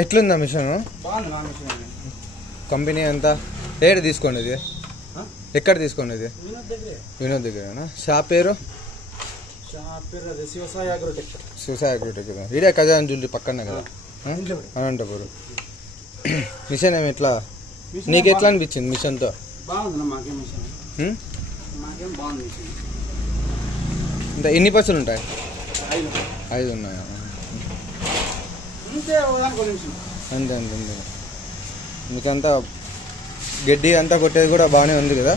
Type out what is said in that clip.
ఎట్లుందా machine? Company అంతా ఏడు తీసుకోండి. ఇది ఎక్కడ తీసుకోండి? ఇది వినోద్ దగ్గర. షాప్ పేరు శివసాయి అగ్రోటెక్. ఇదే కజాన్ జూలరీ పక్కనే కదా, అనంతపురం. మిషన్ ఏమి ఎట్లా నీకు ఎట్లా అనిపించింది? మిషన్తో అంటే ఎన్ని బస్సులు ఉంటాయి? 5 ఉన్నాయా? అంతే అంతే. మీకంతా గడ్డి అంతా కొట్టేది కూడా బాగానే ఉంది కదా?